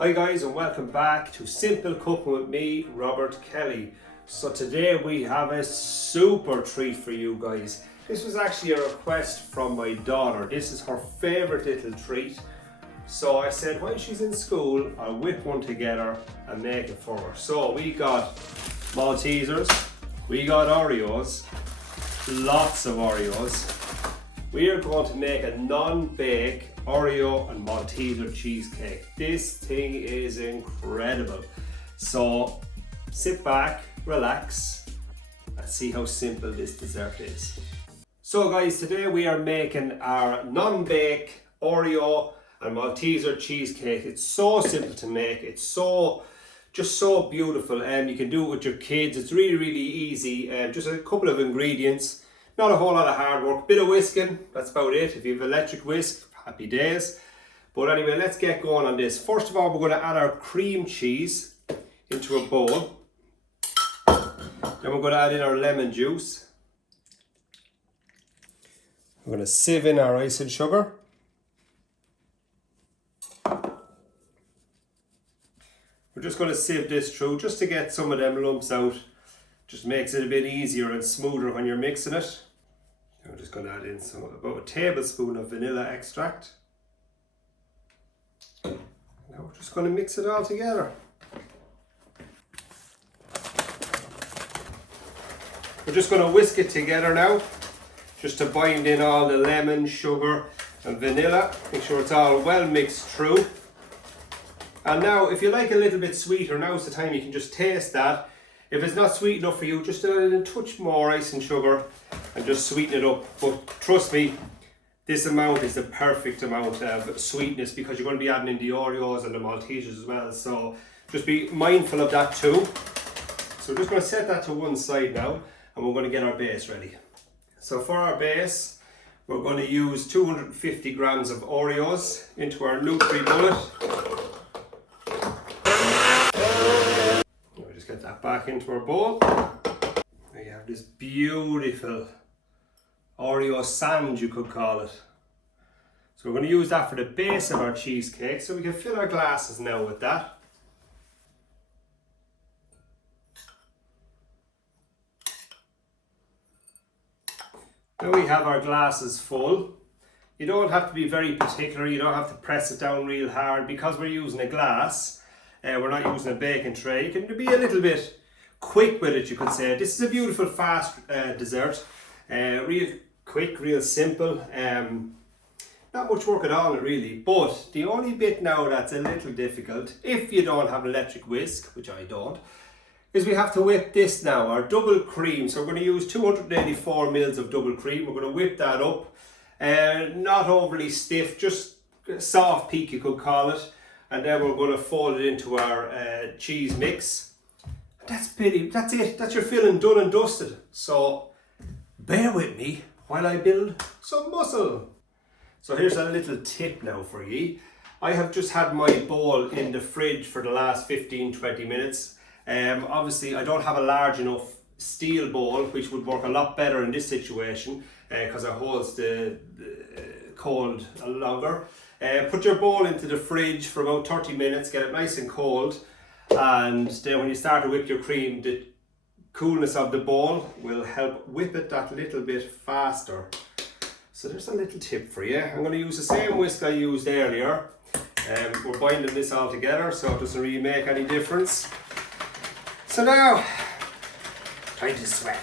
Hi guys, and welcome back to Simple Cooking with me, Robert Kelly. So today we have a super treat for you guys. This was actually a request from my daughter. This is her favourite little treat. So I said while she's in school, I'll whip one together and make it for her. So we got Maltesers, we got Oreos, lots of Oreos. We are going to make a non-bake Oreo and Malteser cheesecake. This thing is incredible. So sit back, relax, and see how simple this dessert is. So guys, today we are making our non-bake Oreo and Malteser cheesecake. It's so simple to make. It's just so beautiful, and you can do it with your kids. It's really easy. Just a couple of ingredients. Not a whole lot of hard work, bit of whisking, that's about it. If you have electric whisk, happy days. But anyway, let's get going on this. First of all, we're going to add our cream cheese into a bowl. Then we're going to add in our lemon juice. We're going to sieve in our icing sugar. We're just going to sieve this through just to get some of them lumps out. Just makes it a bit easier and smoother when you're mixing it. I'm just going to add in about a tablespoon of vanilla extract. Now we're just going to mix it all together. We're just going to whisk it together now, just to bind in all the lemon, sugar and vanilla. Make sure it's all well mixed through. And now if you like a little bit sweeter, now's the time you can just taste that. If it's not sweet enough for you, just add in a touch more icing sugar and just sweeten it up. But trust me, this amount is the perfect amount of sweetness because you're going to be adding in the Oreos and the Maltesers as well. So just be mindful of that too. So we're just going to set that to one side now, and we're going to get our base ready. So for our base, we're going to use 250 grams of Oreos into our Nutri bullet. Get that back into our bowl. There you have this beautiful Oreo sand, you could call it. So we're going to use that for the base of our cheesecake, so we can fill our glasses now with that. Now we have our glasses full. You don't have to be very particular, you don't have to press it down real hard because we're using a glass. We're not using a baking tray. You can be a little bit quick with it, you could say. This is a beautiful fast dessert. Real quick, real simple. Not much work at all really. But the only bit now that's a little difficult, if you don't have an electric whisk, which I don't, is we have to whip this now, our double cream. So we're going to use 284 mils of double cream. We're going to whip that up. Not overly stiff, just soft peak you could call it. And then we're going to fold it into our cheese mix. That's it. That's your filling done and dusted. So bear with me while I build some muscle. So here's a little tip now for you. I have just had my bowl in the fridge for the last 15-20 minutes. Obviously I don't have a large enough steel bowl, which would work a lot better in this situation because it holds the cold longer. Put your bowl into the fridge for about 30 minutes, get it nice and cold, and then when you start to whip your cream, the coolness of the bowl will help whip it that little bit faster. So there's a little tip for you. I'm going to use the same whisk I used earlier. We're binding this all together, so it doesn't really make any difference. So now, time to sweat.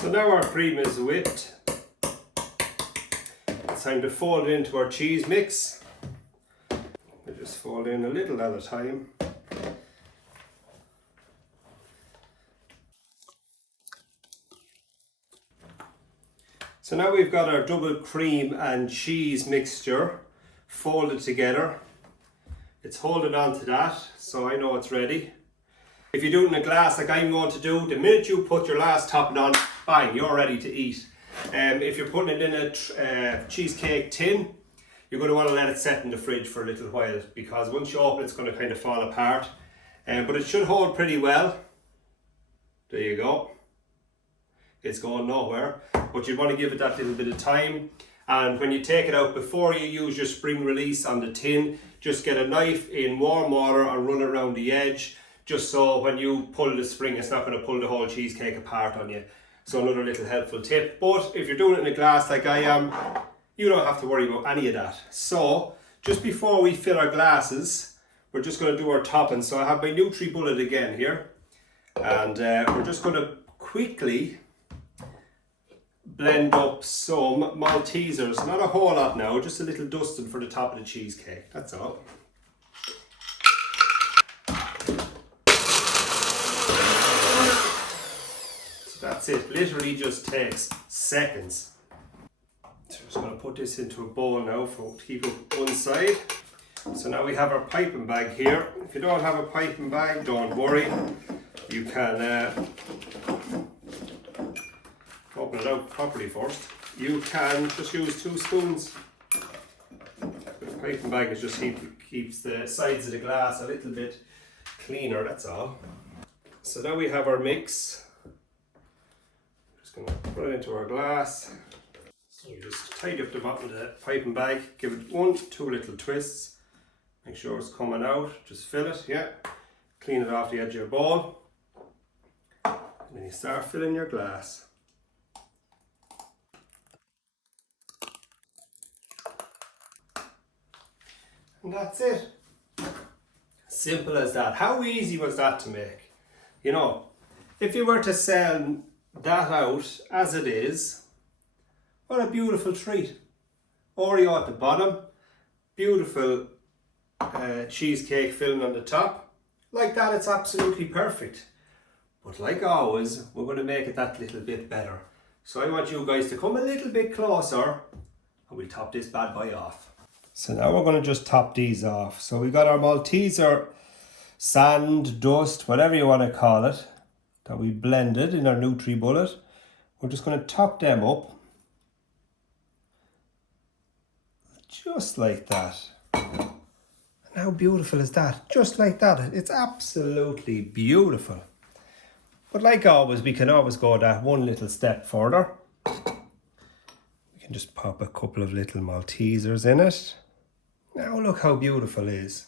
So now our cream is whipped. It's time to fold it into our cheese mix. We just fold in a little at a time. So now we've got our double cream and cheese mixture folded together. It's holding on to that, so I know it's ready. If you do it in a glass like I'm going to do, the minute you put your last topping on, bang, you're ready to eat. If you're putting it in a cheesecake tin, you're going to want to let it set in the fridge for a little while because once you open it, it's going to kind of fall apart. But it should hold pretty well. There you go. It's going nowhere. But you want to give it that little bit of time. And when you take it out, before you use your spring release on the tin, just get a knife in warm water and run it around the edge, just so when you pull the spring, it's not going to pull the whole cheesecake apart on you. So another little helpful tip. But if you're doing it in a glass like I am, you don't have to worry about any of that. So just before we fill our glasses, we're just going to do our topping. So I have my NutriBullet again here, and we're just going to quickly blend up some Maltesers. Not a whole lot now, just a little dusting for the top of the cheesecake, that's all. So that's it, literally just takes seconds. So I'm just going to put this into a bowl now for to keep it one side. So now we have our piping bag here. If you don't have a piping bag, don't worry. You can open it out properly first. You can just use 2 spoons. The piping bag is just keeps the sides of the glass a little bit cleaner, that's all. So now we have our mix. Just going to put it into our glass. So you just tidy up the bottom of the piping bag, give it 1-2 little twists. Make sure it's coming out, just fill it, yeah. Clean it off the edge of your bowl. And then you start filling your glass. And that's it. Simple as that. How easy was that to make? You know, if you were to sell that out as it is, what a beautiful treat. Oreo at the bottom, beautiful cheesecake filling on the top. Like that, it's absolutely perfect. But like always, we're going to make it that little bit better. So I want you guys to come a little bit closer and we'll top this bad boy off. So now we're going to just top these off. So we got our Malteser sand, dust, whatever you want to call it, that we blended in our NutriBullet. We're just going to top them up. Just like that. And how beautiful is that? Just like that. It's absolutely beautiful. But like always, we can always go that one little step further. We can just pop a couple of little Maltesers in it. Now look how beautiful it is.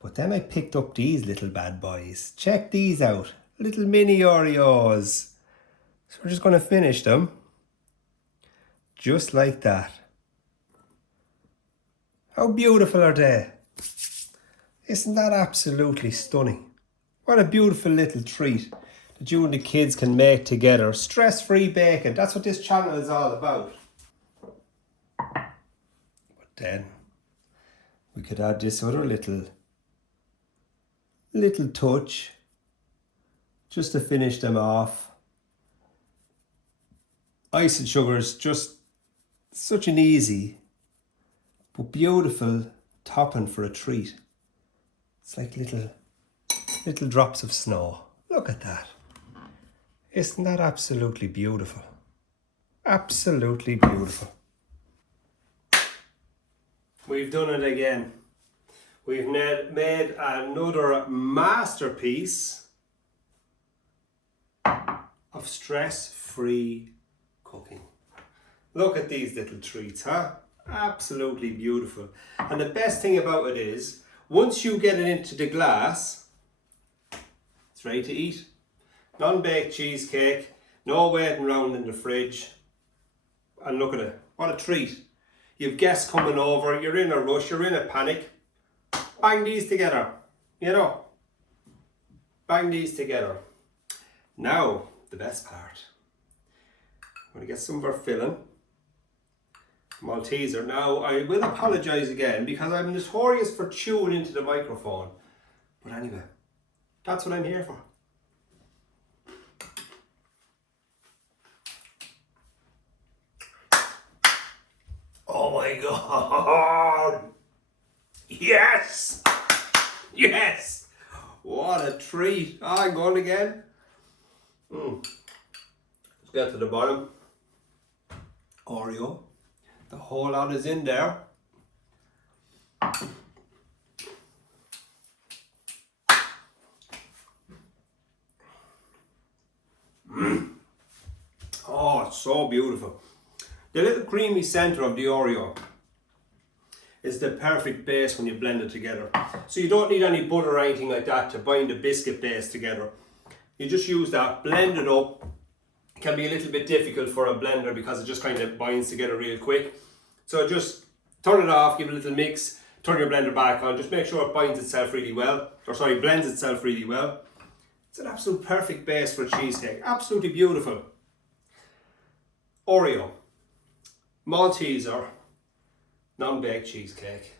But then I picked up these little bad boys. Check these out. Little mini Oreos. So we're just going to finish them. Just like that. How beautiful are they? Isn't that absolutely stunning? What a beautiful little treat that you and the kids can make together. Stress-free baking. That's what this channel is all about. But then we could add this other little touch just to finish them off. Icing sugar is just such an easy but beautiful topping for a treat. It's like little drops of snow. Look at that. Isn't that absolutely beautiful? Absolutely beautiful. We've done it again. We've made another masterpiece of stress-free cooking. Look at these little treats, huh? Absolutely beautiful. And the best thing about it is, once you get it into the glass, it's ready to eat. Non-baked cheesecake, no waiting around in the fridge. And look at it, what a treat. You've guests coming over, you're in a rush, you're in a panic. Bang these together, you know. Bang these together. Now, the best part. I'm going to get some of our filling. Malteser. Now, I will apologise again because I'm notorious for chewing into the microphone. But anyway, that's what I'm here for. Oh my God! Yes! Yes! What a treat. I'm going again. Let's get to the bottom. Oreo. The whole lot is in there. Oh, it's so beautiful. The little creamy centre of the Oreo is the perfect base when you blend it together. So you don't need any butter or anything like that to bind the biscuit base together. You just use that, blend it up. It can be a little bit difficult for a blender because it just kind of binds together real quick. So just turn it off, give it a little mix, turn your blender back on, just make sure it binds itself really well, blends itself really well. It's an absolute perfect base for a cheesecake, absolutely beautiful. Oreo, Malteser, non-baked cheesecake.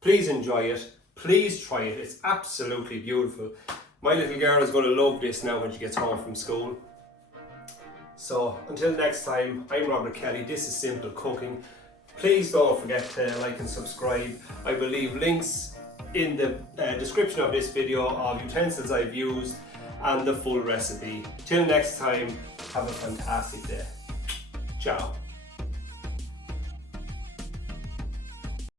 Please enjoy it, please try it, it's absolutely beautiful. My little girl is going to love this now when she gets home from school. So until next time, I'm Robert Kelly, this is Simple Cooking. Please don't forget to like and subscribe. I will leave links in the description of this video of utensils I've used and the full recipe. Till next time, have a fantastic day. Ciao.